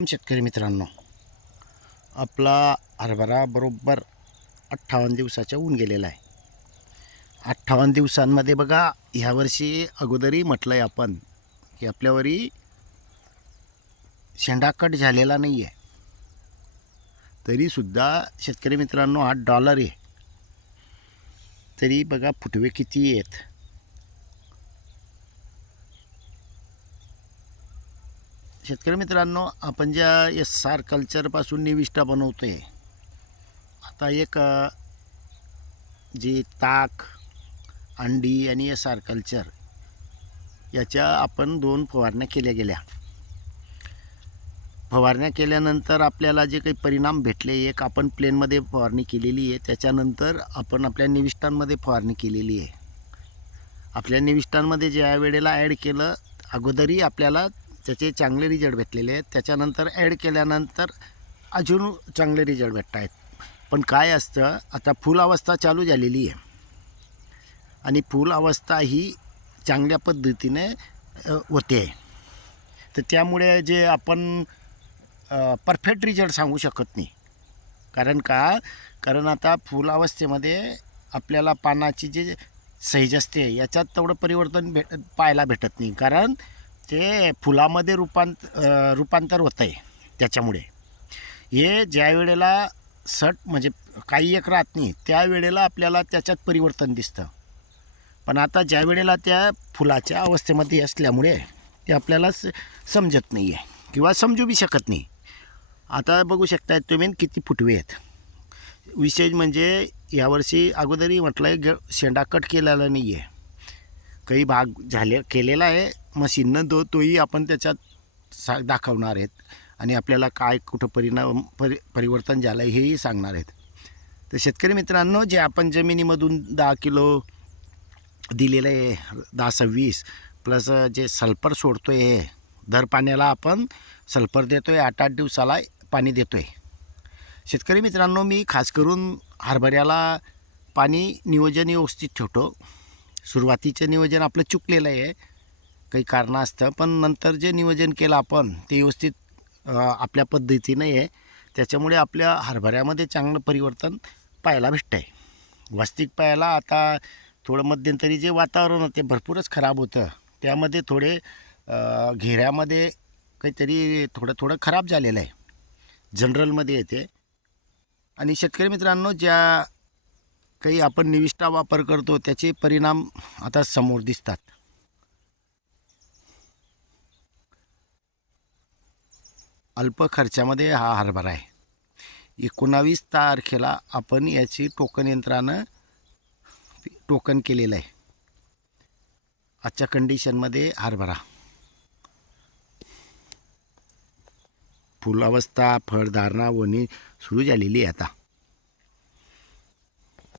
शेतकरी मित्रांनो, आपला हरभरा बरोबर 58 दिवसाच्या होऊन गेलेला आहे. 58 दिवसांमध्ये बघा, ह्यावर्षी अगोदरही म्हटलं आहे आपण की आपल्यावरी शेंडाकट झालेला नाही आहे. तरीसुद्धा शेतकरी मित्रांनो, हा डॉलर आहे. तरी बघा फुटवे किती आहेत. शेतकरी मित्रांनो, आपण ज्या SR कल्चरपासून निविष्ठा बनवतो आहे, आता एक जी ताक, अंडी आणि SR कल्चर याच्या आपण 2 फवारण्या केल्या गेल्या. फवारण्या केल्यानंतर आपल्याला जे काही परिणाम भेटले, एक आपण प्लेनमध्ये फवारणी केलेली आहे, त्याच्यानंतर आपण आपल्या निविष्ठांमध्ये फवारणी केलेली आहे. आपल्या निविष्ठांमध्ये ज्या वेळेला ॲड केलं, अगोदरही आपल्याला त्याचे चांगले रिझल्ट भेटलेले आहेत. त्याच्यानंतर ॲड केल्यानंतर अजून चांगले रिझल्ट भेटत आहेत. पण काय असतं, आता फुल अवस्था चालू झालेली आहे आणि फुल अवस्था ही चांगल्या पद्धतीने होते. तर त्यामुळे जे आपण परफेक्ट रिझल्ट सांगू शकत नाही. कारण आता फुल अवस्थेमध्ये आपल्याला पानाची जे साईज असते याच्यात तेवढं परिवर्तन पाहायला भेटत नाही, कारण ते फुलामध्ये रूपांतर होतं आहे. त्याच्यामुळे हे ज्या वेळेला म्हणजे काही एक राहत नाही, त्यावेळेला आपल्याला त्याच्यात परिवर्तन दिसतं. पण आता ज्या वेळेला त्या फुलाच्या अवस्थेमध्ये असल्यामुळे ते आपल्याला समजत नाही आहे किंवा समजू बी शकत नाही. आता बघू शकताय तुम्ही किती फुटवे आहेत. विशेष म्हणजे यावर्षी अगोदरही म्हटलं आहे शेंडाकट केलेला नाही आहे. काही भाग केलेला आहे मशीननं, तोही आपण त्याच्यात दाखवणार आहेत आणि आपल्याला काय कुठं परिवर्तन झालं आहे हेही सांगणार आहेत. तर शेतकरी मित्रांनो, जे आपण जमिनीमधून 10 किलो दिलेलं आहे, 10-26 प्लस जे सल्फर सोडतो आहे, दर पाण्याला आपण सल्फर देतो आहे, 8-8 दिवसाला पाणी देतो आहे. शेतकरी मित्रांनो, मी खास करून हरभऱ्याला पाणी नियोजन व्यवस्थित ठेवतो. सुरुवातीचं नियोजन आपलं चुकलेलं आहे, काही कारणं असतं, पण नंतर जे नियोजन केलं आपण ते व्यवस्थित आपल्या पद्धतीनं आहे. त्याच्यामुळे आपल्या हरभऱ्यामध्ये चांगलं परिवर्तन पाहायला भेटतं आहे. वास्तविक पाहायला आता थोडं मध्यंतरी जे वातावरण होते भरपूरच खराब होतं, त्यामध्ये थोडे घेऱ्यामध्ये काहीतरी थोडं खराब झालेलं आहे, जनरलमध्ये येते. आणि शेतकरी मित्रांनो, ज्या काही आपण निविष्ठा वापर करतो त्याचे परिणाम आता समोर दिसतात. अल्प खर्चामध्ये हा हरभरा आहे. 19 तारखेला आपण याची टोकन यंत्रानं टोकन केलेलं आहे. आजच्या कंडिशनमध्ये हरभरा फुलावस्था, फळधारणा होणे सुरू झालेली आहे आता.